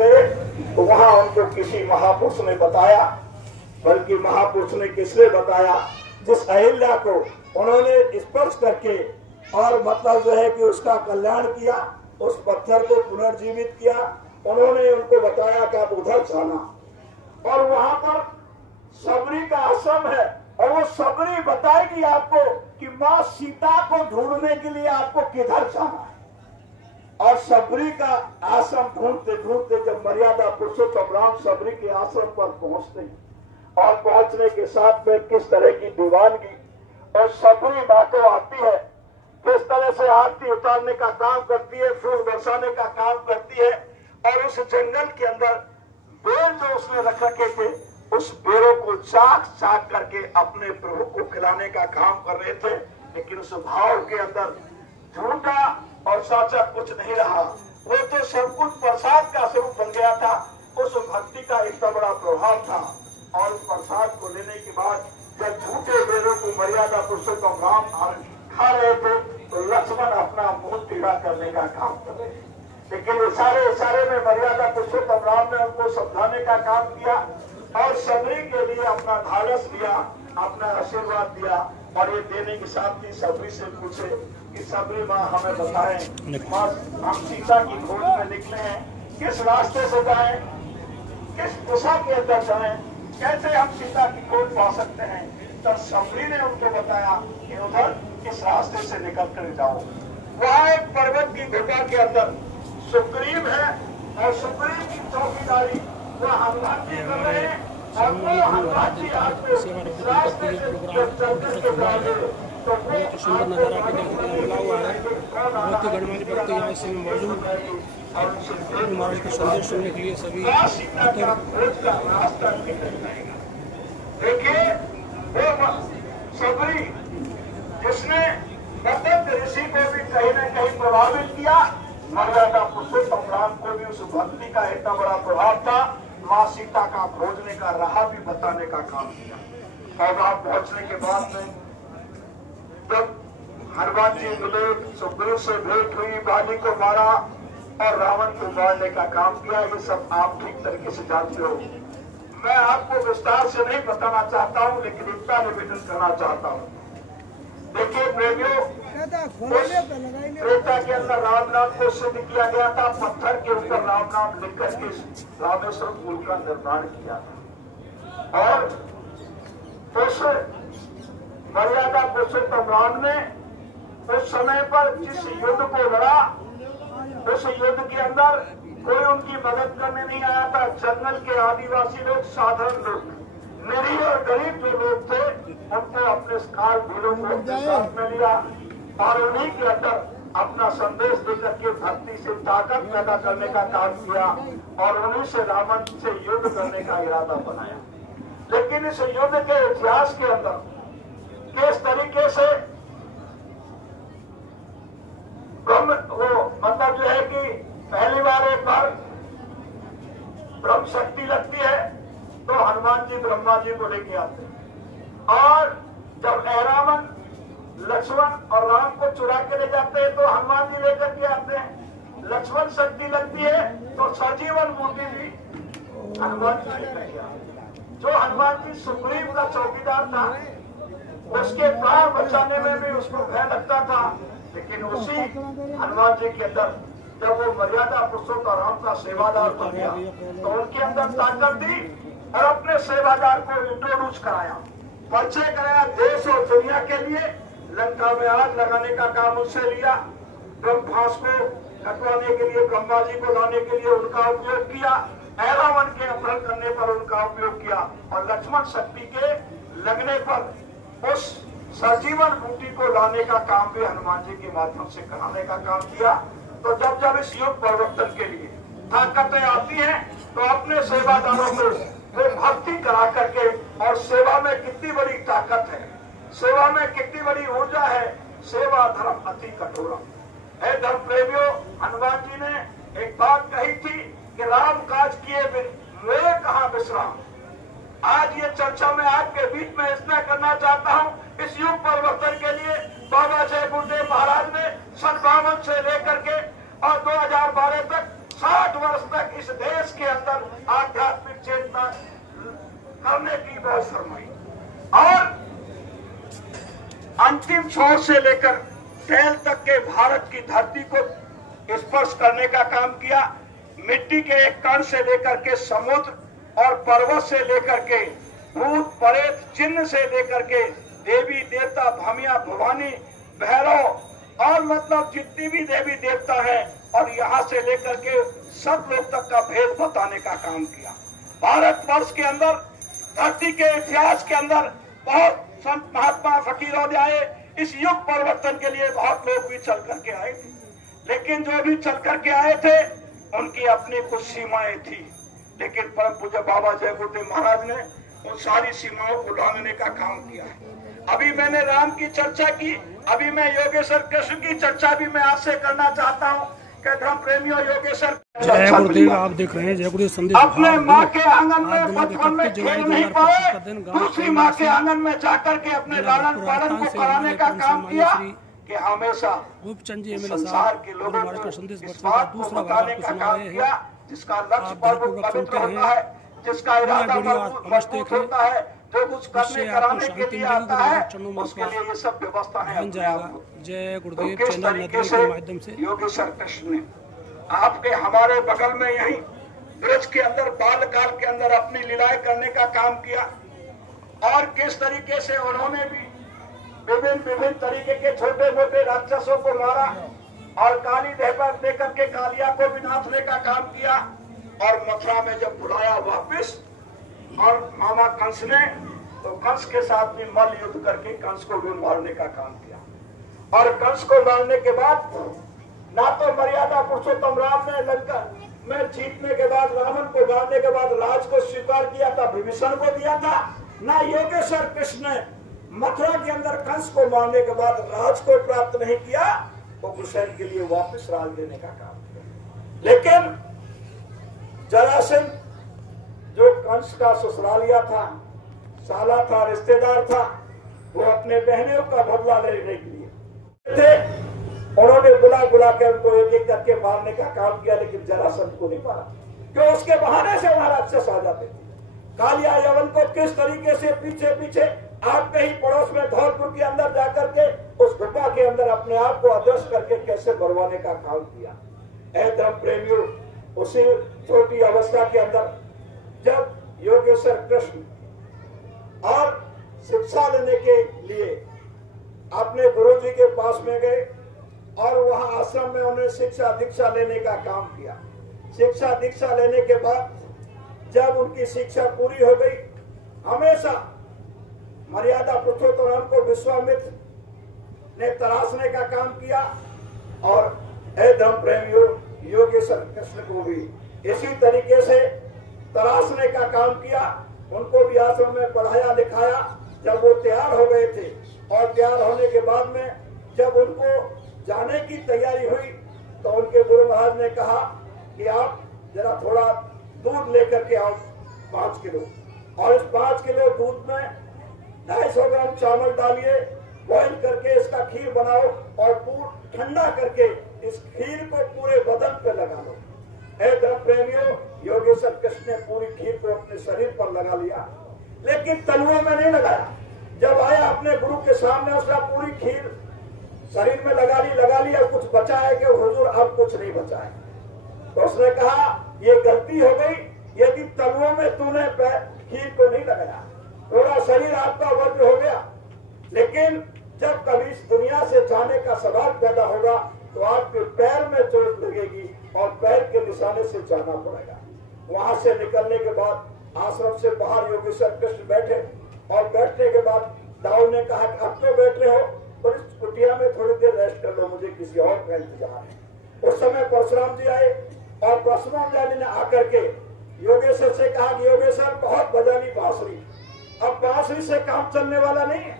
गए तो वहां उनको किसी महापुरुष ने बताया, बल्कि महापुरुष ने किसने बताया, जिस अहिल्या को उन्होंने स्पर्श करके और मतलब जो है कि उसका कल्याण किया, उस पत्थर को पुनर्जीवित किया, उन्होंने उनको बताया कि आप उधर जाना और वहां पर सबरी का आश्रम है और वो सबरी बताएगी आपको कि माँ सीता को ढूंढने के लिए आपको किधर जाना है। और सबरी का आश्रम ढूंढते ढूंढते जब मर्यादा पुरुषोत्तम राम सबरी के आश्रम पर पहुंचते हैं और पहुंचने के साथ में किस तरह की दीवानगी और सबरी माँ को आती है, किस तरह से आरती उतारने का काम करती है, फूल बरसाने का काम करती है और उस जंगल के अंदर बेल जो उसने रख रखे थे उस बेरों को चाक चाक करके अपने प्रभु को खिलाने का काम कर रहे थे। लेकिन उस भाव के अंदर झूठा और साचा कुछ नहीं रहा, वो तो सब कुछ प्रसाद का स्वरूप बन गया था। उस भक्ति का इतना बड़ा प्रभाव था और उस प्रसाद को लेने के बाद जब झूठे बेरों को मर्यादा पुरुषोत्तम राम खा रहे थे तो लक्ष्मण अपना मुंह टेढ़ा करने का काम कर रहे थे। लेकिन इशारे में मर्यादा पुरुषोत्तम राम ने उनको समझाने का काम किया और सबरी के लिए अपना धारस दिया, अपना आशीर्वाद दिया और ये देने के साथ ही सबरी से पूछे कि सबरी माँ हमें बताएं, माँ हम सीता की खोज में निकले हैं, किस रास्ते से जाएं, किस दिशा के अंदर जाएं, कैसे हम सीता की खोज पा सकते हैं। तब सबरी ने उनको बताया कि उधर इस रास्ते से निकल कर जाओ। वहाँ एक पर्वत की गुफा के अंदर सुग्रीव है और सुग्रीव की चौकीदारी वो हनुमान जी कर रहे हैं और वो हनुमान जी आपको इस रास्ते से चलकर के जाओगे तो वो सुंदर नजारा आपको देखने को मिला हुआ है। बहुत ही गणमान्य व्यक्ति यहाँ इस समय मौजूद और महाराज का संदेश सुनने के लिए सभी देखिए वो सबरी जिसने पतंग ऋषि को भी कहीं न कहीं प्रभावित किया, मर्यादा पुरुषोत्तम राम को भी उस भक्ति का इतना बड़ा प्रभाव था, माँ सीता का खोजने का राह भी बताने का काम किया। और वहां पहुंचने के बाद में जब हनुमान जी मिले, सुग्रीव से भेंट हुई, बाली को मारा और रावण को मारने का काम किया। ये सब आप ठीक तरीके से जानते हो, मैं आपको विस्तार से नहीं बताना चाहता हूँ, लेकिन इतना निवेदन करना चाहता हूँ। देखिए प्रेमियों, त्रेता के अंदर राम नाम को सिद्ध किया गया था, पत्थर के ऊपर राम नाम लिख करके रामेश्वर पुल का निर्माण किया था। और उस मर्यादा पुरुषोत्तम राम ने उस समय पर जिस युद्ध को लड़ा, उस युद्ध के अंदर कोई उनकी मदद करने नहीं आया था। जंगल के आदिवासी लोग, साधारण लोग, निरीह और गरीब जो लोग थे, उनको अपने स्काल भीलों को अपने साथ में लिया और उन्हीं के अंदर अपना संदेश देकर के भक्ति से ताकत पैदा करने का काम किया और उन्हीं से रावण से युद्ध करने का इरादा बनाया। लेकिन इस युद्ध के इतिहास के अंदर किस तरीके से वो मतलब जो है कि पहली बार एक बार ब्रह्म शक्ति लगती है तो हनुमान जी ब्रह्मा जी को लेके आते हैं और जब रावण लक्ष्मण और राम को चुरा के ले जाते हैं तो हनुमान जी लेकर के आते हैं। लक्ष्मण शक्ति लगती है तो सजीवन मूर्ति भी हनुमान जी लेकर के आते। जो हनुमान जी सुग्रीव का चौकीदार था, उसके प्राण बचाने में भी उसको भय लगता था, लेकिन उसी हनुमान जी के अंदर जब वो मर्यादा पुरुषोत्तम राम का सेवादार बन गया तो उनके अंदर ताकत दी और अपने सेवादार को इंट्रोड्यूस कराया, परिचय कराया देश और दुनिया के लिए। लंका में आग लगाने का काम उससे लिया, ब्रह्मास को कटवाने के लिए, ब्रह्मा जी को लाने के लिए उनका उपयोग किया, रावण के अपहरण करने पर उनका उपयोग किया और लक्ष्मण शक्ति के लगने पर उस सजीवन बूटी को लाने का काम भी हनुमान जी के माध्यम से कराने का काम किया। तो जब जब इस युग परिवर्तन के लिए ताकतें आती हैं तो अपने सेवादारों को वो भक्ति करा करके, और सेवा में कितनी बड़ी ताकत है, सेवा में कितनी बड़ी ऊर्जा है, सेवा धर्म अति कठोर है। धर्म प्रेमियों, हनुमान जी ने एक बात कही थी कि राम काज किए बिन मोए कहाँ विश्राम। आज ये चर्चा में आपके बीच में इसलिए करना चाहता हूँ, इस युग परिवर्तन के लिए बाबा जय गुरुदेव महाराज ने सन 52 से लेकर के और 2012 तक 60 वर्ष तक इस देश आध्यात्मिक चेतना करने की बहुत फरमाई और अंतिम छोर से लेकर तैल तक के भारत की धरती को स्पर्श करने का काम किया। मिट्टी के एक कण से लेकर के समुद्र और पर्वत से लेकर के भूत प्रेत चिन्ह से लेकर के देवी देवता भमिया भवानी भैरव और मतलब जितनी भी देवी देवता है और यहाँ से लेकर के सब लोग तक का भेद बताने का काम किया। भारतवर्ष के अंदर धरती के इतिहास के अंदर बहुत संत महात्मा फकीरों ने आए। इस युग परिवर्तन के लिए बहुत लोग भी चल करके आए थे, लेकिन जो भी चल करके आए थे उनकी अपनी कुछ सीमाएं थी, लेकिन परम पूज्य बाबा जय गुरुदेव महाराज ने उन सारी सीमाओं को लांघने का काम किया है। अभी मैंने राम की चर्चा की, अभी मैं योगेश्वर कृष्ण की चर्चा भी मैं आपसे करना चाहता हूँ कि धर्म प्रेमियों योगेश्वर जय गुरुदेव आप देख रहे हैं जय गुरुदेव संदेश। अपने माँ के आंगन में बचपन में खेल नहीं पाए, दूसरी माँ के आंगन में जाकर के अपने लालन पालन को कराने का काम किया कि हमेशा रूपचंद जी संसार के लोगों को इस बात को बताने का काम किया जिसका लक्ष्य पवित्र होता है, जिसका इरादा मजबूत होता है, जो कुछ करने कराने के लिए आता है उसके लिए ये सब व्यवस्था है। जय गुरुदेव चैनल नेटवर्क के माध्यम से योगेश्वर कृष्ण ने आपके हमारे बगल में यही ब्रज के अंदर बाल काल के अंदर अपनी लीलाएं करने का काम किया और किस तरीके से उन्होंने भी विभिन्न तरीके के छोटे मोटे राक्षसों को मारा और काली देह देकर के कालिया को विनाशने का काम किया और मथुरा में जब बुलाया वापिस और मामा कंस ने तो कंस के साथ भी मल्ल युद्ध करके कंस को भी मारने का काम किया और कंस को मारने के बाद ना तो मर्यादा पुरुषोत्तम राम ने लंका में जीतने के बाद रावण को मारने के बाद राज को स्वीकार किया था, विभीषण को दिया था, ना योगेश्वर कृष्ण ने मथुरा के अंदर कंस को मारने के बाद राज को प्राप्त नहीं किया, वो हुसैन के लिए वापस राज देने का काम किया। लेकिन जरासंध जो कंस का ससुरालिया था, साला था, रिश्तेदार था, वो अपने बहनों का बदला लेने के लिए थे। उन्होंने बुला के उनको एक एक करके मारने का काम किया, लेकिन जरासंध को नहीं मारा क्यों? उसके बहाने से वहां राक्षस आ जाते थे। कालिया यवन को किस तरीके से पीछे पीछे आपके ही पड़ोस में धौलपुर के अंदर जाकर के उस गुफा के अंदर अपने आप को अदृश्य करके कैसे बरवाने का काम किया। ऐ धर्म प्रेमियों, उसी छोटी अवस्था के अंदर जब योगेश्वर कृष्ण और शिक्षा लेने के लिए अपने गुरुजी के पास में गए और वहां आश्रम में उन्हें शिक्षा दीक्षा लेने का काम किया। शिक्षा दीक्षा लेने के बाद जब उनकी शिक्षा पूरी हो गई, हमेशा मर्यादा पुरुषोत्तम राम को विश्वामित्र ने तराशने का काम किया और हे धर्म प्रेमियों योगेश्वर कृष्ण को भी इसी तरीके से तराशने का काम किया। उनको भी आश्रम में पढ़ाया लिखाया। जब वो तैयार हो गए थे और तैयार होने के बाद में जब उनको जाने की तैयारी हुई तो उनके गुरु महाराज ने कहा कि आप जरा थोड़ा दूध लेकर के आओ 5 किलो, और इस 5 किलो दूध में 250 ग्राम चावल डालिए, बॉइल करके इसका खीर बनाओ और पूरा ठंडा करके इस खीर को पूरे बदन पे लगा लो। हे धर्म प्रेमियों, योगेश्वर कृष्ण ने पूरी खीर को अपने शरीर पर लगा लिया, लेकिन तलुओं में नहीं लगाया। जब आया अपने गुरु के सामने उसका पूरी खीर शरीर में लगा ली और कुछ बचा है कि हुजूर अब कुछ नहीं बचा है। तो उसने कहा ये गलती हो गई, यदि तलुओं में तूने खीर को नहीं लगाया, पूरा शरीर आपका वज्र हो गया, लेकिन जब कभी इस दुनिया से जाने का सवाल पैदा होगा तो आपके पैर में चोट लगेगी और पैर के निशाने से जाना पड़ेगा। वहां से निकलने के बाद आश्रम से बाहर योगेश्वर कृष्ण बैठे और बैठने के बाद दाऊ ने कहा कि अब तो बैठ रहे हो, पर इस कुटिया में थोड़ी देर रेस्ट कर लो, मुझे किसी और का इंतजार है। उस समय परशुराम जी आए और परशुराम जी ने आकर के योगेश्वर से कहा कि योगेश्वर बहुत बजानी बांसुरी, अब बांसुरी से काम चलने वाला नहीं है।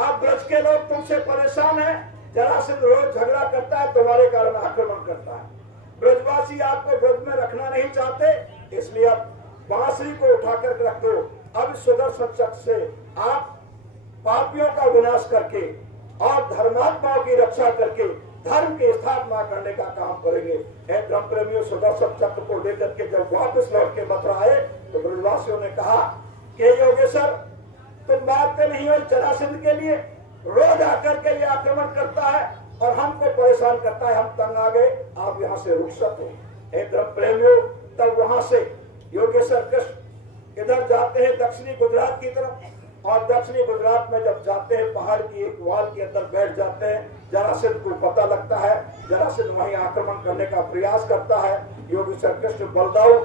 अब ब्रज के लोग तुमसे परेशान हैं, जरासंध रोज झगड़ा करता है, तुम्हारे कारण आक्रमण करता है। ब्रजवासी आपको ब्रज में रखना नहीं चाहते, इसलिए अब बांसुरी को उठाकर रख दो। अब सुदर्शन चक्र से आप पापियों का विनाश करके और धर्मात्माओं की रक्षा करके धर्म की स्थापना करने का काम करेंगे। धर्म प्रेमियों, सुदर्शन चक्र को लेकर के जब वापस लौट के मथुरा आए तो ब्रजवासियों ने कहा कि योगेश्वर तुम मारते नहीं हो जरासंध के लिए, रोज आकर के ये आक्रमण करता है और हमको परेशान करता है, हम तंग आ गए, आप यहाँ से रुखसत हो। धर्म प्रेमियों, तब वहां से योगेश्वर कृष्ण इधर जाते हैं दक्षिणी गुजरात की तरफ, और दक्षिणी गुजरात में जब जाते हैं पहाड़ की एक वाल के अंदर बैठ जाते हैं। जरासंध को पता लगता है, जरासंध वहीं आक्रमण करने का प्रयास करता है। योगेश्वर कृष्ण बलदाऊ,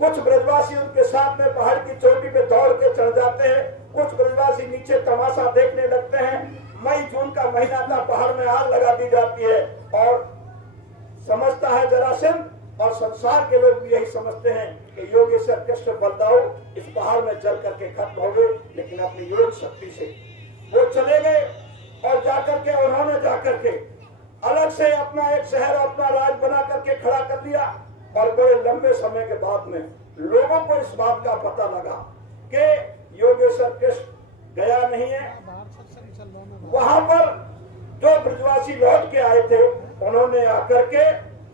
कुछ ब्रजवासी उनके साथ में पहाड़ की चोटी पे दौड़ के चढ़ जाते हैं, कुछ ब्रजवासी नीचे तमाशा देखने लगते हैं। मई जून का महीना था, पहाड़ में आग लगा दी जाती है और समझता है जरासंध और संसार के लोग भी यही समझते हैं कि योगेश्वर कृष्ण बलदाऊ इस पहाड़ में जल करके खत्म हो गए। लेकिन अपनी योग शक्ति से वो चले गए और जाकर के उन्होंने जाकर के अलग से अपना एक शहर, अपना राज बना करके खड़ा कर दिया। और बड़े लंबे समय के बाद में लोगों को इस बात का पता लगा कि योगेश्वर कृष्ण गया नहीं है। वहां पर जो ब्रजवासी लौट के आए थे उन्होंने आकर के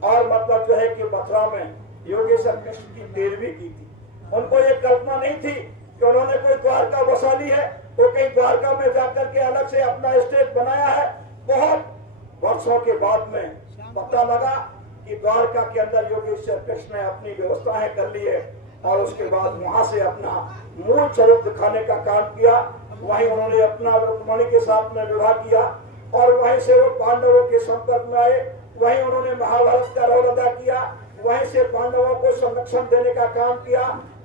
और मतलब जो है कि मथुरा में योगेश्वर कृष्ण की तेरहवीं की थी। उनको ये कल्पना नहीं थी कि उन्होंने कोई द्वारका बसा ली है, तो कहीं द्वारका में जाकर के अलग से अपना स्टेट बनाया है। बहुत वर्षों के बाद में पता लगा कि द्वारका के अंदर योगेश्वर कृष्ण ने अपनी व्यवस्थाएं कर ली है और उसके बाद वहां से अपना मूल स्वरूप दिखाने का काम किया। वहीं उन्होंने अपना रुक्मिणी के साथ में विवाह किया और वहीं से वो पांडवों के संपर्क में आए। वहीं उन्होंने महाभारत का रोल अदा किया, वहीं से पांडवों को संरक्षण देने का काम किया।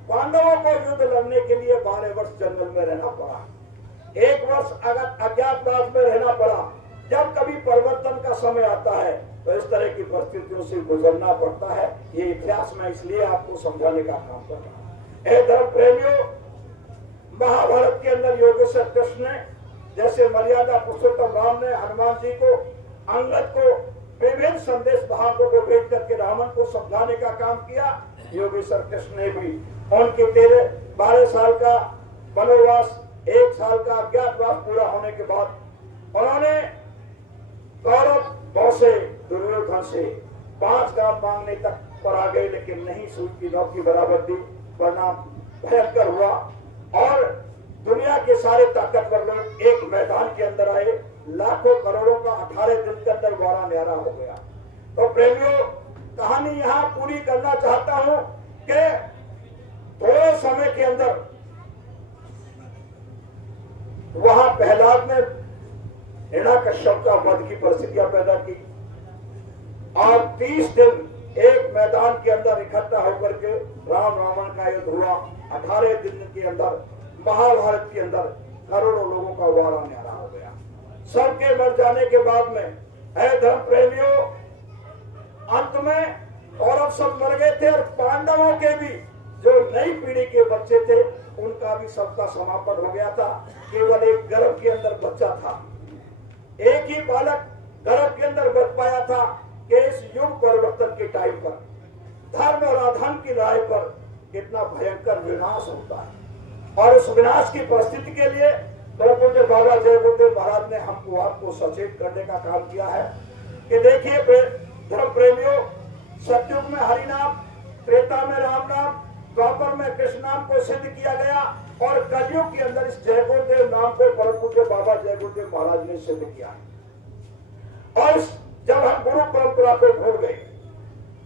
पांडवों को युद्ध लड़ने के लिए 12 वर्ष जंगल में रहना पड़ा, 1 वर्ष अज्ञातवास में रहना पड़ा। जब कभी परिवर्तन का समय आता है तो इस तरह की परिस्थितियों से गुजरना पड़ता है। ये इतिहास में इसलिए आपको समझाने का काम कर रहा हूं। धर्म प्रेमियों, महाभारत के अंदर योगेश्वर कृष्ण ने जैसे मर्यादा पुरुषोत्तम राम ने हनुमान जी को, अंगद को विभिन्न संदेश वाहकों को भेज करके रावण को समझाने का काम किया, योगेश्वर कृष्ण ने भी उनके 12 साल का वनवास, 1 साल का अज्ञातवास पूरा होने के बाद उन्होंने कौरव से दुर्योधन से 5 गांव मांगने तक पर आ गए, लेकिन नहीं सूझ की नौकी बराबर दी। परिणाम भयंकर हुआ और दुनिया के सारे ताकतवर लोग एक मैदान के अंदर आए। लाखों करोड़ों का 18 दिन के अंदर वारा न्यारा हो गया। तो प्रेमियों, कहानी यहाँ पूरी करना चाहता हूँ कि थोड़े समय के अंदर वहां प्रहलाद ने हिरण्यकश्यप का वध की परिस्थितियां पैदा की और 30 दिन एक मैदान के अंदर इकट्ठा होकर के राम रावण का युद्ध हुआ। 18 दिन के अंदर महाभारत के अंदर करोड़ों लोगों का वारा न्यारा हो गया। सबके मर जाने के बाद में धर्म प्रेमियों, अंत में कौरव सब मर गए थे और पांडवों के भी जो नई पीढ़ी के बच्चे थे उनका भी सबका समापन हो गया था। केवल एक गर्भ के अंदर बच्चा था, एक ही बालक गर्भ के अंदर बच पाया था कि इस युग परिवर्तन के टाइम पर धर्म और अधर्म की राय पर कितना भयंकर विनाश होता है। और उस विनाश की परिस्थिति के लिए पूज्य बाबा जय गुरुदेव महाराज ने हमको आपको सचेत करने का काम किया है कि देखिए धर्म प्रेमियों, सतयुग में हरि नाम, त्रेता में राम नाम, द्वापर में कृष्ण नाम को सिद्ध किया गया और कलयुग के अंदर इस जय गुरुदेव नाम को परम पूज्य बाबा जय गुरुदेव महाराज ने सिद्ध किया है। और जब हम गुरु परंपरा को भूल गए,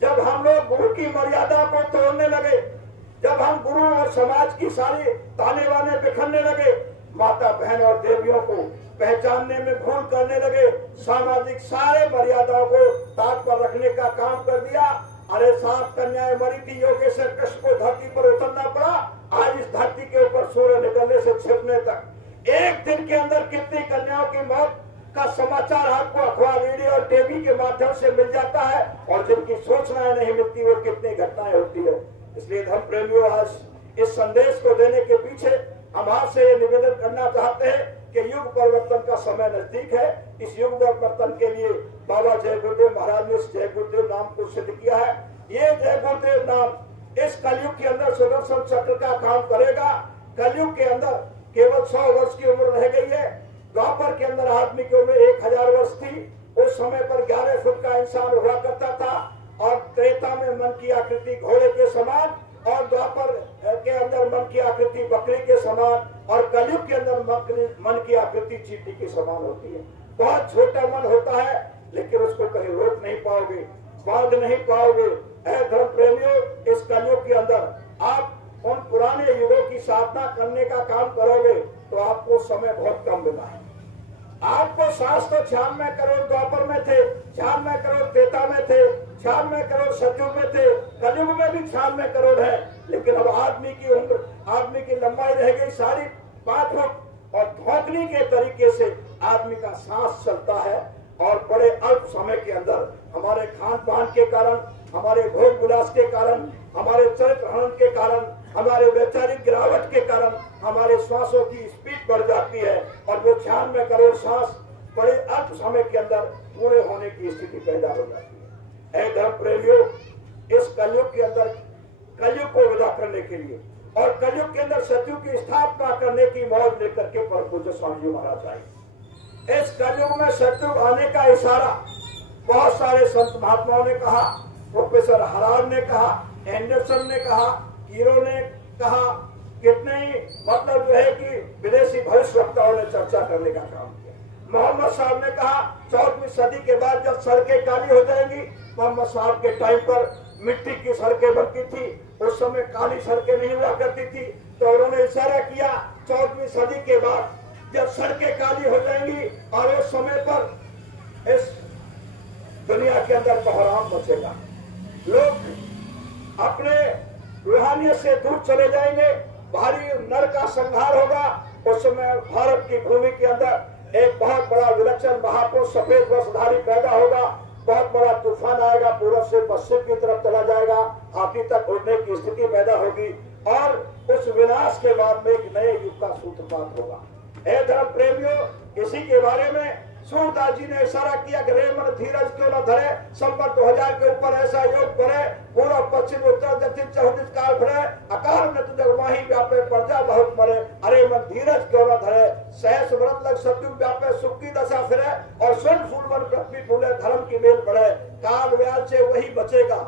जब हम लोग गुरु की मर्यादा को तोड़ने लगे, जब हम गुरु और समाज की सारी ताने बाने बिखरने लगे, माता बहन और देवियों को पहचानने में भूल करने लगे, सामाजिक सारे मर्यादाओं को ताक पर रखने का काम कर दिया। अरे 7 कन्याएं मरी थी, योगेश्वर कृष्ण को धरती पर उतरना पड़ा। आज इस धरती के ऊपर सूर्य निकलने से छिपने तक एक दिन के अंदर कितनी कन्याओं की मौत का समाचार आपको अखबार, रेडियो और टीवी के माध्यम से मिल जाता है और जिनकी सूचनाएं नहीं मिलती वो कितनी घटनाएं होती है। इसलिए धर्म प्रेमियों, आज इस संदेश को देने के पीछे हम आपसे ये निवेदन करना चाहते हैं कि युग परिवर्तन का समय नजदीक है। इस युग परिवर्तन के लिए बाबा जय गुरुदेव महाराज ने इस जय गुरुदेव नाम को सिद्ध किया है। ये जय गुरुदेव नाम इस कलयुग के अंदर सुदर्शन चक्र का काम करेगा। कलयुग के अंदर केवल 100 वर्ष की उम्र रह गई है। द्वापर के अंदर आदमी की उम्र 1000 वर्ष थी। उस समय पर 11 इंसान हुआ करता था, और त्रेता में मन की आकृति घोड़े के समान, और द्वापर के अंदर मन की आकृति बकरी के समान, और कलयुग के अंदर मन की आकृति चींटी के समान होती है। बहुत छोटा मन होता है, लेकिन उसको कहीं रोक नहीं पाओगे, बांध नहीं पाओगे। ऐ धर्म प्रेमियों, इस कलयुग के अंदर आप उन पुराने युगों की साधना करने का काम करोगे तो आपको समय बहुत कम मिला है। आपको सांस तो 96 करोड़ द्वापर में थे, 96 करोड़ त्रेता में थे, 96 करोड़ सतयुग में थे, कलयुग में भी 96 करोड़ है। लेकिन अब आदमी की उम्र, आदमी की लंबाई रह गई सारी 5 फुट, और धोखनी के तरीके से आदमी का सांस चलता है। और बड़े अल्प समय के अंदर हमारे खान पान के कारण, हमारे भोग विलास के कारण, हमारे चरित्र हनन के कारण, हमारे वैचारिक गिरावट के कारण हमारे श्वासों की स्पीड बढ़ जाती है, और वो 96 करोड़ सांस बड़े अल्प समय के अंदर पूरे होने की स्थिति पैदा हो जाती है। ऐ धर्म प्रेमियों, इस कलयुग के अंदर कलयुग को विदा करने के लिए और कलयुग के अंदर सतयुग की स्थापना करने की मौज लेकर के परम पूज्य स्वामी जी महाराज आए। इस कलयुग में सतयुग आने का इशारा बहुत सारे संत महात्माओं ने कहा, प्रोफेसर हरार ने कहा, एंडरसन ने कहा, कीरो ने कहा, कितने ही मतलब जो है कि विदेशी भविष्यवक्ताओं ने चर्चा करने का काम किया। मोहम्मद साहब ने कहा 14वीं सदी के बाद जब सड़कें काली हो जाएंगी, मोहम्मद साहब के टाइम पर मिट्टी की सड़कें बनती थी, उस समय काली सड़कें नहीं हुआ करती थी, तो उन्होंने इशारा किया 14वीं सदी के बाद जब सड़कें काली हो जाएंगी और उस समय पर इस दुनिया के अंदर कोहराम मचेगा, लोग अपने रूहानियत से दूर चले जाएंगे, भारी नर का संहार होगा। उस समय भारत की भूमि के अंदर एक बहुत बड़ा विलक्षण महापुरुष सफेद वस्त्रधारी पैदा होगा, बहुत बड़ा तूफान आएगा, पूर्व से पश्चिम की तरफ चला जाएगा, हाथी तक उड़ने की स्थिति पैदा होगी, और उस विनाश के बाद में एक नए युग का सूत्रपात होगा। हे धर्म प्रेमियों, इसी के बारे में सूरदास जी ने इशारा किया कि रे मन धीरज क्यों न धरे, संवत 2000 के ऊपर ऐसा योग करे, पूर्व पश्चिम उत्तर दक्षिण चहुदिश काल भरे, अकाल न तुझ माही व्यापे प्रजा बहुत मरे, अरे मन धीरज क्यों न धरे, सहस व्रत लग सतयुग व्यापे सुख की दशा फिरे, और स्वर्ण फूल मन पृथ्वी फूले धर्म की मेल बढ़े, काल व्याज से वही बचेगा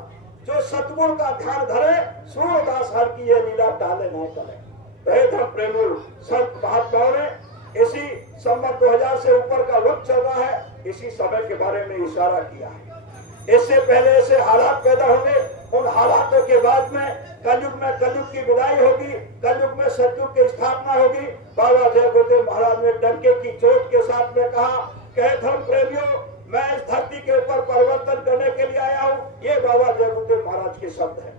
जो सतगुण का ध्यान धरे, सूरदास हर की ये लीला टाले न करे। हे धर्म प्रेमियों, संत महात्माओं ने इसी संवत 2000 से ऊपर का वक्त चल रहा है, इसी समय के बारे में इशारा किया है। इससे पहले ऐसे हालात पैदा होंगे, उन हालातों के बाद में कलयुग की विदाई होगी, कलयुग में सतयुग की स्थापना होगी। बाबा जय गुरुदेव महाराज ने डंके की चोट के साथ में कहा कि धर्म प्रेमियों, मैं इस धरती के ऊपर परिवर्तन करने के लिए आया हूँ। ये बाबा जय गुरुदेव महाराज के शब्द है।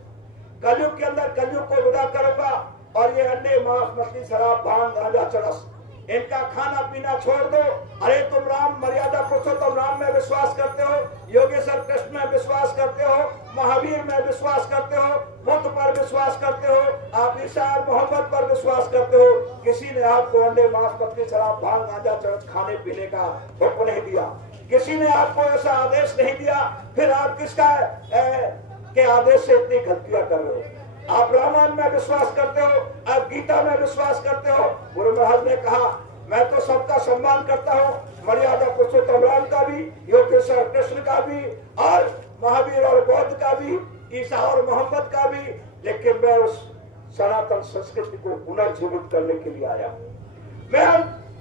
कलयुग के अंदर कलयुग को विदा करूंगा, और ये अंडे मांस मछली शराब भांग गांजा चरस इनका खाना पीना छोड़ दो। अरे तुम राम मर्यादा पुरुषोत्तम राम में विश्वास करते हो, योगेश्वर कृष्ण में विश्वास करते हो, महावीर में विश्वास करते हो, बुद्ध पर विश्वास करते हो, आप ईसा और मोहम्मद पर विश्वास करते हो, किसी ने आपको अंडे मांस मछली शराब भांग गांजा चरस खाने पीने का हुक्म नहीं दिया, किसी ने आपको ऐसा आदेश नहीं दिया, फिर आप किसका के आदेश से इतनी गलतियां कर रहे हो? आप रामायण में विश्वास करते हो, आप गीता में विश्वास करते हो। गुरु महाराज ने कहा मैं तो सबका सम्मान करता हूँ, मर्यादा पुरुषोत्तम राम का भी, योगेश्वर कृष्ण का भी, और महावीर और बौद्ध का भी, ईसा और मोहम्मद का भी, लेकिन मैं उस सनातन संस्कृति को पुनर्जीवित करने के लिए आया हूँ। मैं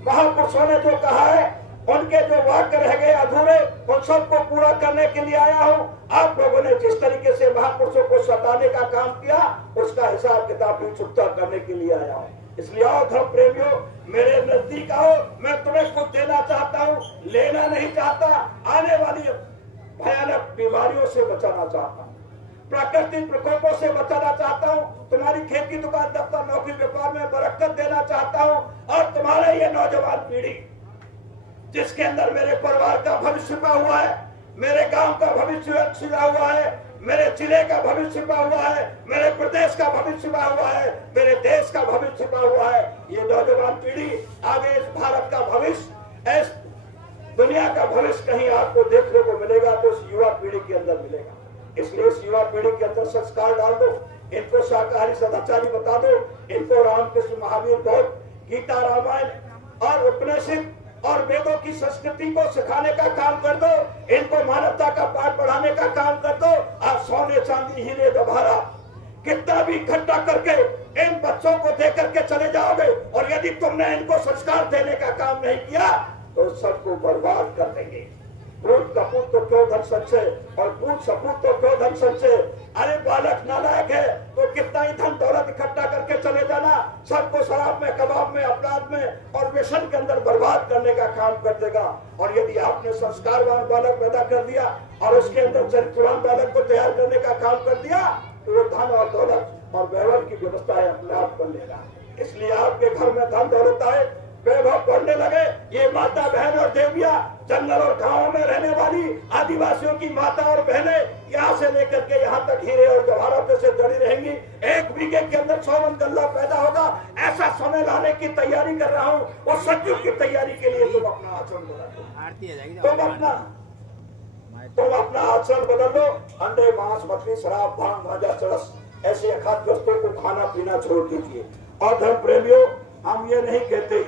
महापुरुषों ने जो कहा है, उनके जो वाक्य रह गए अधूरे, उन सबको पूरा करने के लिए आया हूँ। आप लोगों ने जिस तरीके से महापुरुषों को सताने का काम किया, उसका हिसाब किताब भी चुकता करने के लिए आया हूँ। इसलिए आओ धर्म प्रेमियों, मेरे नजदीक आओ, मैं तुम्हें कुछ देना चाहता हूँ, लेना नहीं चाहता। आने वाली भयानक बीमारियों से बचाना चाहता हूँ, प्राकृतिक प्रकोपों से बचाना चाहता हूँ, तुम्हारी खेती दुकान दफ्तर नौकरी व्यापार में बरकत देना चाहता हूँ, और तुम्हारे ये नौजवान पीढ़ी जिसके अंदर मेरे परिवार का भविष्य छिपा हुआ है, मेरे गांव का भविष्य छिपा हुआ है, मेरे जिले का भविष्य छिपा हुआ है, मेरे प्रदेश का भविष्य छिपा हुआ है, मेरे देश का भविष्य छिपा हुआ है। ये नौजवान पीढ़ी आगे इस भारत का भविष्य, इस दुनिया का भविष्य कहीं आपको देखने को मिलेगा तो इस युवा पीढ़ी के अंदर मिलेगा। इसलिए इस युवा पीढ़ी के अंदर संस्कार डाल दो, इनको शाकाहारी सदाचारी बता दो, इनको रामकृष्ण महावीर बौद्ध गीता रामायण और उपनिषद और वेदों की संस्कृति को सिखाने का काम कर दो, इनको मानवता का पाठ पढ़ाने का काम कर दो। आप सोने चांदी हीरे जवाहरा कितना भी इकट्ठा करके इन बच्चों को दे करके चले जाओगे, और यदि तुमने इनको संस्कार देने का काम नहीं किया तो सबको बर्बाद कर देंगे। पूत कपूत तो क्यों धन सच्चे, और पूत सपूत तो क्यों धन सच्चे। अरे बालक नालायक है तो कितना ही धन दौलत इकट्ठा करके चले जाना, सबको शराब में, कबाब में, अपराध में और व्यसन के अंदर बर्बाद करने का काम कर देगा। और यदि आपने संस्कारवान बालक पैदा कर दिया और उसके अंदर चरित्रवान बालक को तैयार करने का काम कर दिया, तो वो धन और दौलत और वैभव की व्यवस्था अपने आप कर लेगा। इसलिए आपके घर में धन दौलत आए, वैभव बढ़ने लगे, ये माता बहन और देवियां, जंगल और गांवों में रहने वाली आदिवासियों की माता और बहनें यहाँ से लेकर के यहाँ तक हीरे और जवाहरात से जड़ी रहेंगी। 1 बीघे के अंदर 100 मन गल्ला पैदा होगा। ऐसा समय लाने की तैयारी कर रहा हूँ, और सतयुग की तैयारी के लिए तुम अपना आचरण बदलो, तुम अपना आचरण बदल लो। अंडे, मांस, मछली, शराब, भांग, गांजा, चरस ऐसे अखाद्य वस्तुओं को खाना पीना छोड़ दीजिए। और धर्म प्रेमियों, हम ये नहीं कहते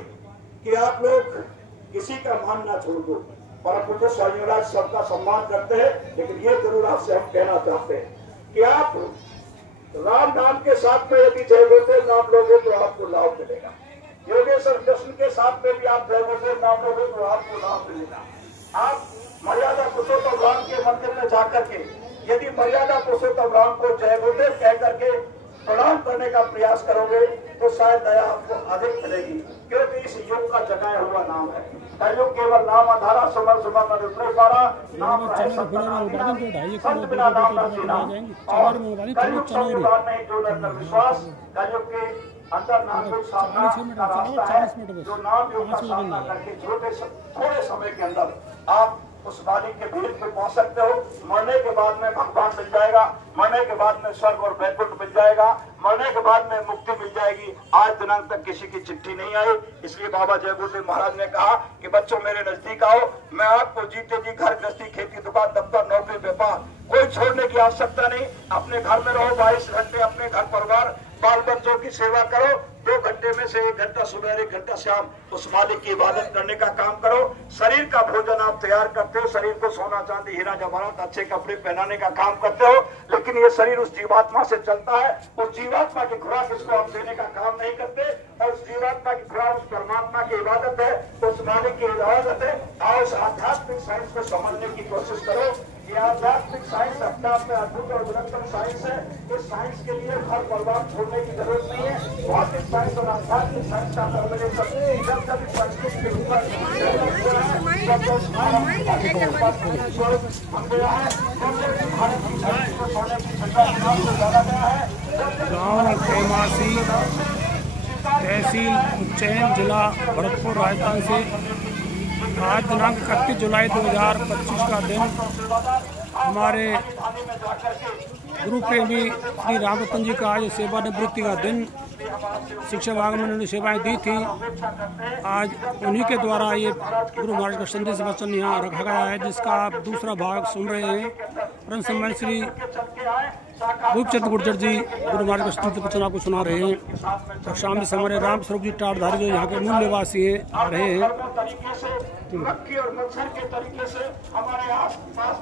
कि आप लोग किसी का मान ना छोड़ दो, परंतु स्वामी महाराज सबका सम्मान करते हैं, लेकिन ये जरूर आपसे हम कहना चाहते हैं कि आप राम नाम के साथ में यदि जय गोतेल नाम लोगे तो आपको लाभ मिलेगा। योगेश्वर कृष्ण के साथ में भी आप जय गोतेल नाम लोगे तो आपको लाभ मिलेगा। आप मर्यादा पुरुषोत्तम राम के मंदिर में जाकर के यदि मर्यादा पुरुषोत्तम राम को जय गोतेल कह करके प्रणाम करने का प्रयास करोगे तो शायद दया आपको अधिक मिलेगी, क्योंकि इस युग का जगाया हुआ नाम है। कलयुग केवल नाम आधारा, समर समर न विपरीत पारा, नाम रहे संत बिना नाम न सीना। और कलयुग संविधान नहीं जो न विश्वास, कलयुग के अंदर नाम साधना का रास्ता है, जो नाम योग का साधना करके थोड़े समय के अंदर आप उस मालिक के भीड़ में पहुंच सकते हो। मरने के बाद में भगवान मिल जाएगा, मरने के बाद में स्वर्ग और वैकुंठ मिल जाएगा, मरने के बाद में मुक्ति मिल जाएगी। आज दिनांक तक किसी की चिट्ठी नहीं आई, इसलिए बाबा जय गोतेल महाराज ने कहा कि बच्चों मेरे नजदीक आओ, मैं आपको जीते जी घर, गृहस्थी, खेती, दुकान, दफ्तर, नौकरी, व्यापार कोई छोड़ने की आवश्यकता नहीं। अपने घर में रहो, 22 घंटे अपने घर परिवार बाल बच्चों की सेवा करो। 2 घंटे में से 1 घंटा सुबह, 1 घंटा शाम उस मालिक की इबादत करने का काम करो। शरीर का भोजन आप तैयार करते हो, शरीर को सोना चांदी हीरा जवाहरात अच्छे कपड़े पहनाने का काम करते हो, लेकिन ये शरीर उस जीवात्मा से चलता है। उस जीवात्मा की खुराक इसको आप देने का काम नहीं करते, और उस जीवात्मा की खुराक उस परमात्मा की इबादत है, उस मालिक की इबादत है। और उस आध्यात्मिक साइंस को समझने की कोशिश करो। ये आध्यात्मिक साइंस अपने आप में अद्भुत और विलक्षण साइंस है। इस साइंस के लिए घर परिवार छोड़ने की जरूरत नहीं है। भौतिक साइंस और आध्यात्मिक साइंस का कॉम्बिनेशन जब जब संस्कृत के ऊपर गाँव खेमासी, तहसील उज्जैन, जिला भरतपुर, राजस्थान से आज दिनांक 31 जुलाई 2025 का दिन हमारे गुरु प्रेमी श्री राम रतन जी का आज सेवानिवृत्ति का दिन। शिक्षा विभाग में उन्होंने सेवाएं दी थी। आज उन्हीं के द्वारा ये गुरु महाराज का संदेश वचन यहाँ रखा गया है, जिसका आप दूसरा भाग सुन रहे हैं। परम सम्मान श्री रूपचंद गुर्जर जी गुरु महाराज का स्तुति वचन आपको सुना रहे हैं। और शाम से हमारे राम स्वरूप जी टाटधारी जो यहाँ के मूल निवासी हैं आ रहे हैं।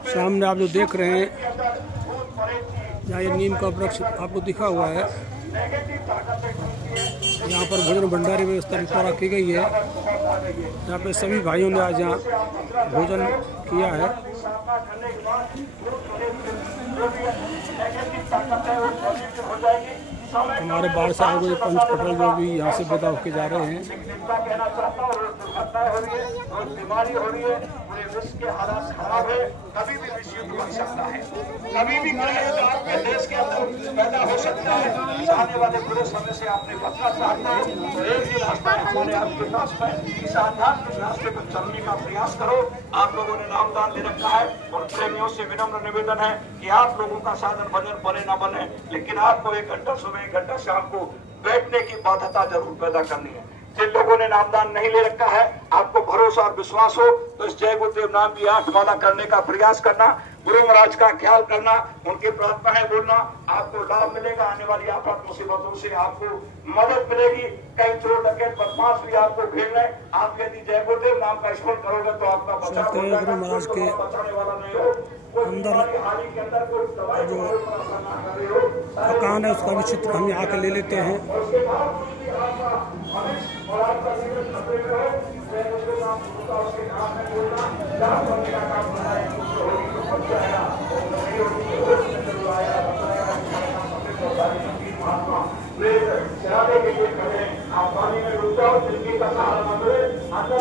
सामने आप जो देख रहे हैं, यहाँ ये नीम का वृक्ष आपको दिखा हुआ है। यहाँ पर भोजन भंडारी व्यवस्था द्वारा की गई है। यहाँ पे सभी भाइयों ने आज यहाँ भोजन किया है। हमारे बाढ़ साहब पंच पटेल जो भी यहाँ से विदा होके जा रहे हैं। बीमारी हो रही है, पूरे विश्व के हालात खराब है, कभी भी विश्व युद्ध बन सकता है, कभी भी आपके देश के अंदर पैदा हो सकता है। आने वाले पूरे समय से आपने बचना चाहता है तो एक ही रास्ता है हमारे आपके पास में। इस आध्यात्मिक रास्ते पर चलने का प्रयास करो। आप लोगों ने नामदान दे रखा है, और प्रेमियों से विनम्र निवेदन है कि आप लोगों का साधन भजन बने न बने, लेकिन आपको 1 घंटा सुबह 1 घंटा शाम को बैठने की बाध्यता जरूर पैदा करनी है। जिन लोगों ने नामदान नहीं ले रखा है, आपको भरोसा और विश्वास हो तो इस जय गुरुदेव नाम की 8 माला करने का प्रयास करना, गुरु महाराज का ख्याल करना, उनकी प्रार्थनाएं बोलना, आपको लाभ मिलेगा। आने वाली आफत मुसीबतों से आपको मदद मिलेगी। कई चोर डकैत बदमाश भी आपको घेर रहे, आप यदि जय गुरुदेव नाम का स्मरण करोगे तो आपका बचाव हो जाएगा। कोई बचाने वाला नहीं हो, अंदर हानि के अंदर कोई दवाई जो मकान है उसका भी चित्र हम यहाँ के ले लेते हैं। उसके बाद और आपका जीवन खतरे में हो, जय गुरुदेव नाम उसके नाम में बोलना, लाभ करने का काम करना है, चलाने के लिए खड़े आप पानी में डूब जाओ, जिंदगी का सहारा न मिले, अंदर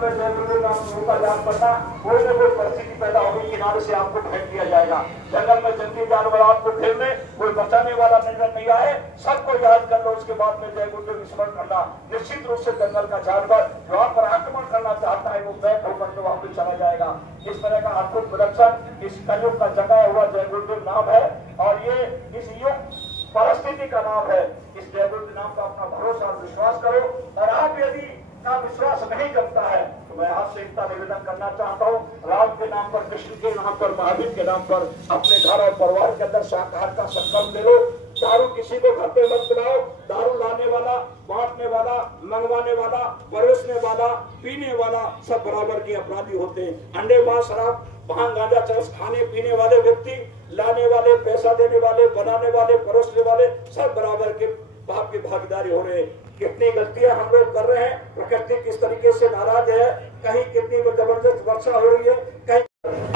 में जय गुरुदेव नाम का जाप करना, कोई न कोई परिस्थिति पैदा होगी, किनारे से आपको फेंक दिया जाएगा। जंगल में जंगली जानवर आपको घेरने, कोई बचाने वाला नजर नहीं आए, सबको याद कर लो। उसके बाद में जय गुरुदेव स्मरण करना, निश्चित रूप से जंगल का जानवर जो आप पर आक्रमण करना चाहता है वो बैक होकर के वापस चला जाएगा। इस तरह का अद्भुत विलक्षण इस कलयुग का जगाया हुआ जय गुरुदेव नाम है और ये इस युग परिस्थिति का नाम है। इस जय गुरुदेव नाम का अपना भरोसा और विश्वास करो। और आप यदि का विश्वास नहीं जमता है तो मैं आपसे इतना निवेदन करना चाहता हूँ, राम के नाम पर, कृष्ण के नाम पर, महावीर के नाम पर अपने घर और परिवार के अंदर शाकाहार का संकल्प ले लो। दारू किसी को घर पे मत पिलाओ। दारू लाने वाला, बांटने वाला, मंगवाने वाला, परोसने वाला, पीने वाला सब बराबर के अपराधी होते हैं। अंडे, मांस, शराब, भांग, गांजा, चरस खाने पीने वाले व्यक्ति, लाने वाले, पैसा देने वाले, बनाने वाले, परोसने वाले सब बराबर के पाप की भागीदारी हो रहे हैं। कितनी गलतियां हम लोग कर रहे हैं, प्रकृति किस तरीके से नाराज है, कहीं कितनी जबरदस्त वर्षा हो रही है, कहीं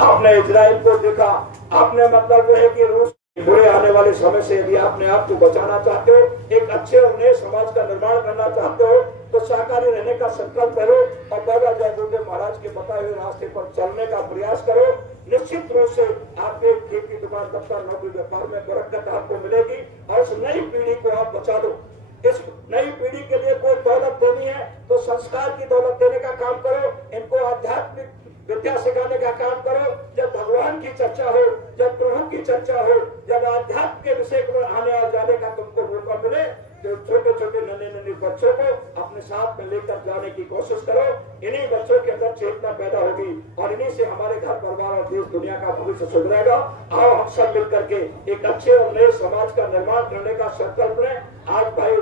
आपने इजराइल को देखा, आपने मतलब जो है कि रूस बुरे आने वाले समय से यदि आपने आप को बचाना चाहते हो, एक अच्छे और नए समाज का निर्माण करना चाहते हो तो शाकाहारी रहने का संकल्प करो और बाबा जय गुरुदेव महाराज के बताए हुए रास्ते पर चलने का प्रयास करो। निश्चित रूप से आपके खेत की दुकान, दफ्तर, नौकरी, व्यापार में बरकत आपको मिलेगी और उस नई पीढ़ी को आप बचा दो। इस नई पीढ़ी के लिए कोई दौलत देनी है तो संस्कार की दौलत देने का काम करो, इनको आध्यात्मिक विद्या सिखाने का काम करो। जब भगवान की चर्चा हो, जब प्रभु की चर्चा हो, जब आध्यात्म के विषय पर आने और जाने का तुमको मौका मिले तो छोटे छोटे नन्हे बच्चों को अपने साथ में लेकर जाने की कोशिश करो। इन्हीं बच्चों के अंदर चेतना पैदा होगी और इन्हीं से हमारे घर परिवार और देश दुनिया का भविष्य सुधरेगा। आओ हम सब मिलकर के एक अच्छे और नए समाज का निर्माण करने का संकल्प लें। आज भाई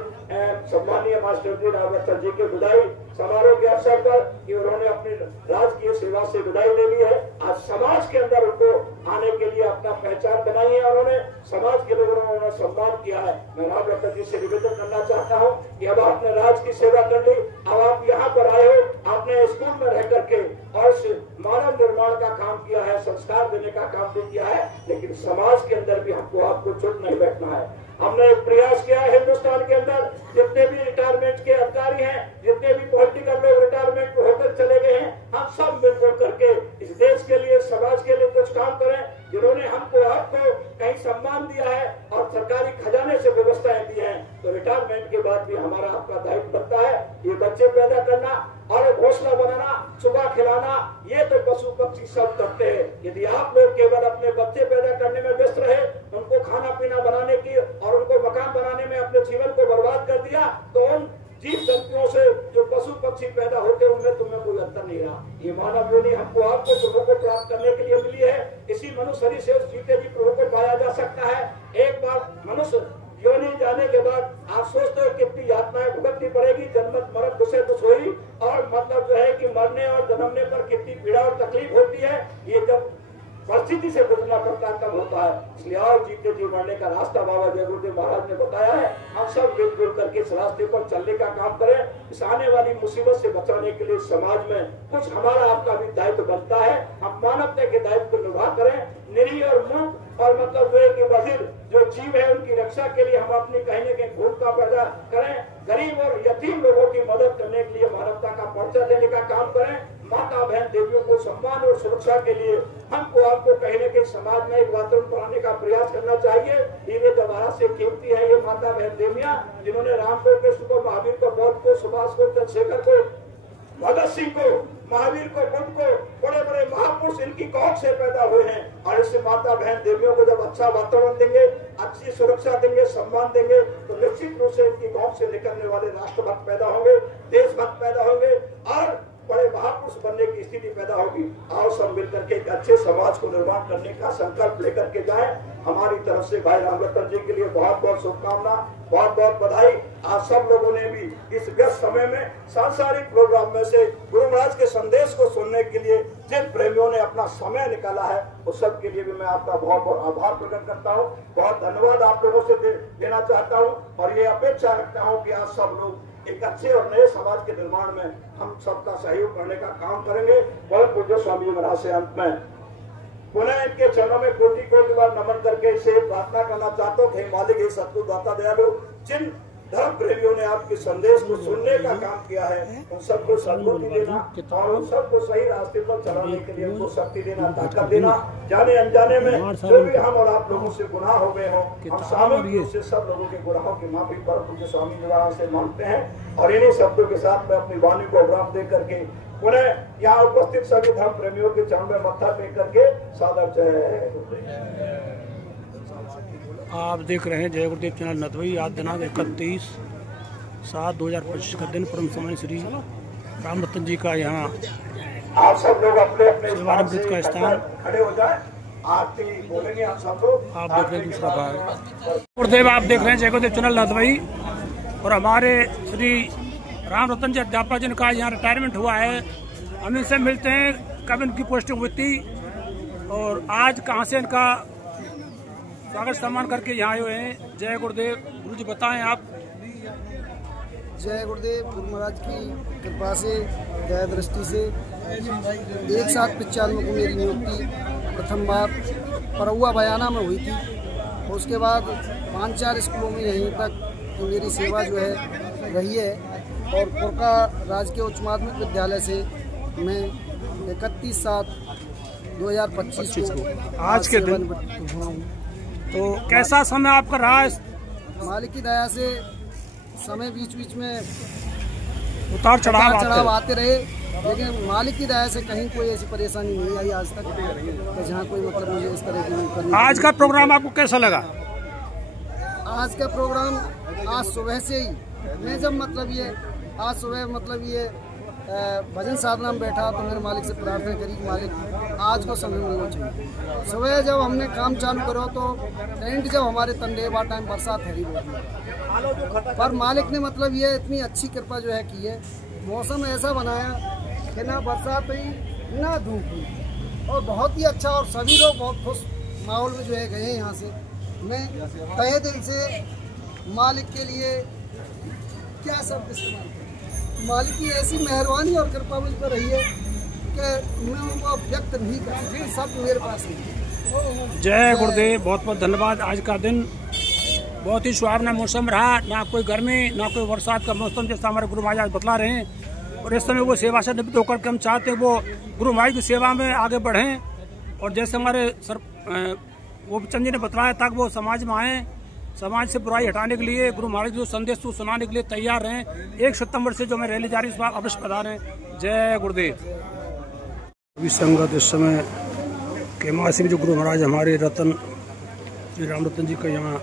सम्मानीय मास्टर जी रावत जी के विदाई समारोह के अवसर पर कि उन्होंने अपनी राजकीय सेवा से विदाई ले ली है। आज समाज के अंदर उनको आने के लिए अपना पहचान बनाई है, उन्होंने समाज के लोगों ने उन्हें सम्मान किया है। मैं रावत जी से निवेदन करना चाहता हूँ कि अब आपने राज की सेवा कर ली, अब आप यहाँ पर आए हो, आपने स्कूल में रह करके और मानव निर्माण का काम किया है, संस्कार देने का काम भी किया है, लेकिन समाज के अंदर भी हमको आपको चुप नहीं बैठना है। हमने एक प्रयास किया है हिंदुस्तान के अंदर, जितने भी रिटायरमेंट के अधिकारी हैं, जितने भी पॉलिटिकल लोग रिटायरमेंट होकर चले गए हैं, हम सब मिलकर करके इस देश के लिए, समाज के लिए कुछ काम करें। जिन्होंने हमको आपको कहीं सम्मान दिया है और सरकारी खजाने से व्यवस्थाएं दी हैं, तो रिटायरमेंट के बाद भी हमारा आपका दायित्व बनता है ये बच्चे पैदा करना और घोंसला बनाना, सुबह खिलाना, ये तो पशु पक्षी सब करते हैं। यदि आप लोग केवल अपने बच्चे पैदा करने में व्यस्त रहे, उनको खाना पीना बनाने की और उनको मकान बनाने में अपने जीवन को बर्बाद कर दिया, तो उन जीव जंतुओं से जो पशु पक्षी पैदा होते हैं उनमें तुम्हें कोई अंतर नहीं रहा। ये मानव योनि हमको आपको प्रभु को प्राप्त करने के लिए मिली है। इसी मनुष्य शरीर से उस जीते भी प्रभु को पाया जा सकता है। एक बार मनुष्य योनि जाने के बाद आप सोचते हो कितनी यातनाएं भुगतनी पड़ेगी, जन्मत मरत दुसे दुस हुई, और मतलब जो है कि मरने और जन्मने पर कितनी पीड़ा और तकलीफ होती है, ये जब परिस्थिति से गुजरना पड़ता कब होता है। इसलिए और जीते जी मरने का रास्ता बाबा जय गुरुदेव महाराज ने बताया है। हम सब मिलजुल करके इस रास्ते पर चलने का काम करें। इस आने वाली मुसीबत से बचाने के लिए समाज में कुछ हमारा आपका भी दायित्व बनता है। हम मानवता के दायित्व को निभा करें। निरीह और मूक और मतलब जो है कि बधिर जो जीव है उनकी रक्षा के लिए हम अपनी कहीं न कहीं भूमिका पैदा करें। गरीब और यतीम लोगों की मदद करने के लिए मानवता का परिचय देने का काम करें। माता बहन देवियों को सम्मान और सुरक्षा के लिए हमको आपको कहने के समाज में एक वातावरण बनाने का प्रयास करना चाहिए। ये दोबारा से कीमती है ये माता बहन देवियां, जिन्होंने राम को, कृष्ण को, महावीर को, बौद्ध को, सुभाष को, चंद्रशेखर को, भगत सिंह को, महावीर को, बुद्ध को, बड़े बड़े महापुरुष महापुरुष इनकी कौन से पैदा हुए हैं, और इससे माता बहन देवियों को जब अच्छा वातावरण देंगे, अच्छी सुरक्षा देंगे, सम्मान देंगे, तो निश्चित रूप से इनकी कौन से निकलने वाले राष्ट्रभक्त पैदा होंगे, देशभक्त पैदा होंगे और बड़े महापुरुष बनने की स्थिति पैदा होगी। आओ सब मिलकर के एक अच्छे समाज को निर्माण करने का संकल्प लेकर के जाएं। हमारी तरफ से भाई रामरतन जी के लिए बहुत बहुत शुभकामना, बहुत बहुत बधाई। आप सब लोगों ने भी इस व्यस्त समय में सांसारिक प्रोग्राम में से गुरु महाराज के संदेश को सुनने के लिए जिन प्रेमियों ने अपना समय निकाला है, उस सब के लिए भी मैं आपका बहुत बहुत आभार प्रकट करता हूँ। बहुत धन्यवाद आप लोगों से देना चाहता हूँ और ये अपेक्षा रखता हूँ कि आप सब लोग एक अच्छे और नए समाज के निर्माण में हम सबका सहयोग करने का काम करेंगे। बहुत पूज्य स्वामी महाराज से अंत में पुनः इनके चरणों में कोटि कोटि बार नमन करके इसे प्रार्थना करना चाहता हूँ कि मालिक हे सतगुरु दाता दयालु, जिन धर्म प्रेमियों ने आपके संदेश को सुनने का काम किया है, उन सबको सद्बुद्धि देना और उन सबको सही रास्ते पर चलाने के लिए उनको शक्ति देना, ताकत देना। जाने अनजाने में जो भी हम और आप लोगों से गुनाह हो गए हों, हम सामूहिक रूप से सब लोगों के गुनाहों की माफी परम पूज्य स्वामी महाराज से मांगते हैं। और इन्हीं शब्दों के साथ मैं अपनी वाणी को विराम दे करके पुनः यहाँ उपस्थित सभी धर्म प्रेमियों के चरण में मत्था टेक करके सादर जय। आप देख रहे हैं जय गुरुदेव चैनल नदवई। आज दिनांक 31/7/2025 का दिन परम समय श्री रामरतन जी का यहाँ आप सब लोग अपने अपने सेवानिवृत्त का स्थान खड़े हो जाए, आरती बोलेंगे हम सब लोग। आप देख रहे हैं दूसरा भाग गुरुदेव, आप देख रहे हैं जय गुरुदेव चैनल नदवई। और हमारे श्री रामरतन जी अध्यापक जिनका यहाँ रिटायरमेंट हुआ है, हम इनसे मिलते हैं कब इनकी पोस्टिंग हुई थी और आज कहाँ से इनका स्वागत सम्मान करके यहाँ आए हुए हैं। जय गुरुदेव। गुरु जी बताएं आप। जय गुरुदेव। गुरु महाराज की कृपा से, दया दृष्टि से 1795 को मेरी नियुक्ति प्रथम बार परौआ बयाना में हुई थी। उसके बाद 5-4 स्कूलों में यहीं तक तो मेरी सेवा जो है रही है। और पुरका राजकीय उच्च माध्यमिक विद्यालय से मैं 31/7/2025 को आज के दिन तो कैसा समय आपका रहा है? मालिक की दया से समय बीच बीच में उतार चढ़ाव आते रहे, लेकिन मालिक की दया से कहीं कोई ऐसी परेशानी नहीं आई आज तक कि जहाँ कोई मतलब मुझे इस तरह की। आज का प्रोग्राम आपको कैसा लगा? आज का प्रोग्राम आज सुबह से ही मैं जब आज सुबह भजन साधना में बैठा तो मेरे मालिक से प्रार्थना करी कि मालिक आज को समय मिलना चाहिए। सुबह जब हमने काम चालू करो तो टेंट जब हमारे तंडे बा टाइम बरसात है पर मालिक ने ये इतनी अच्छी कृपा जो है की है। मौसम ऐसा बनाया कि ना बरसात हुई ना धूप हुई और बहुत ही अच्छा, और सभी लोग बहुत खुश माहौल में जो है गए यहाँ से। मैं तहे दिल से मालिक के लिए क्या शब्द इस्तेमाल करूं। मालिक की ऐसी मेहरबानी और कृपा मुझ पर रही है कि मैं उनको व्यक्त नहीं कर सकता, सब मेरे पास नहीं। जय गुरुदेव। बहुत बहुत धन्यवाद। आज का दिन बहुत ही सुहावना मौसम रहा, ना कोई गर्मी ना कोई बरसात का मौसम जैसा हमारे गुरु महाराज बतला रहे हैं। और इस समय वो सेवा से निवृत्त होकर के हम चाहते हैं वो गुरु महाराज की सेवा में आगे बढ़ें। और जैसे हमारे वो चंद जी ने बतलाया था कि वो समाज में आए, समाज से बुराई हटाने के लिए गुरु महाराज जो संदेश को सुनाने के लिए तैयार रहें। 1 सितंबर से जो मैं रैली जा रही है उस बार अवश्य पधारें। जय गुरुदेव। अभी संगत इस समय केमासी में जो गुरु महाराज हमारे रतन श्री रामरतन जी का यहाँ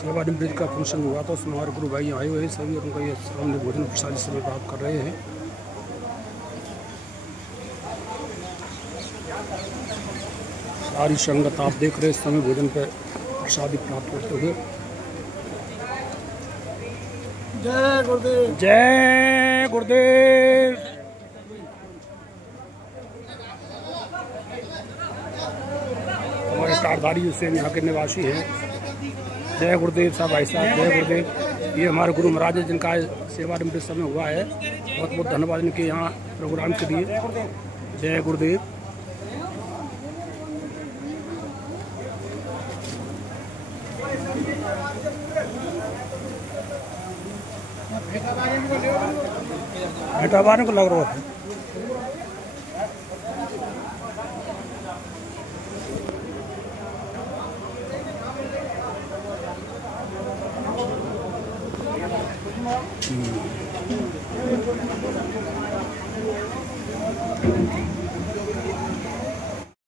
सेवानिवृत्त का फंक्शन हुआ था, उसमें हमारे गुरु भाई आए हुए हैं सभी, और उनका ये सामने भोजन प्रसाद समय प्राप्त कर रहे हैं। सारी संगत आप देख रहे हैं इस समय भोजन पे प्रसाद प्राप्त करते हुए। जय गुरुदेव। जय गुरुदेव। हमारे कारधारी से यहाँ के निवासी हैं। जय गुरुदेव साहब, भाई साहब जय गुरुदेव। ये हमारे गुरु महाराज है जिनका सेवानिवृत्त समय हुआ है। बहुत बहुत धन्यवाद इनके यहाँ प्रोग्राम के लिए। जय गुरुदेव। बेटा बारे को लग रहा है।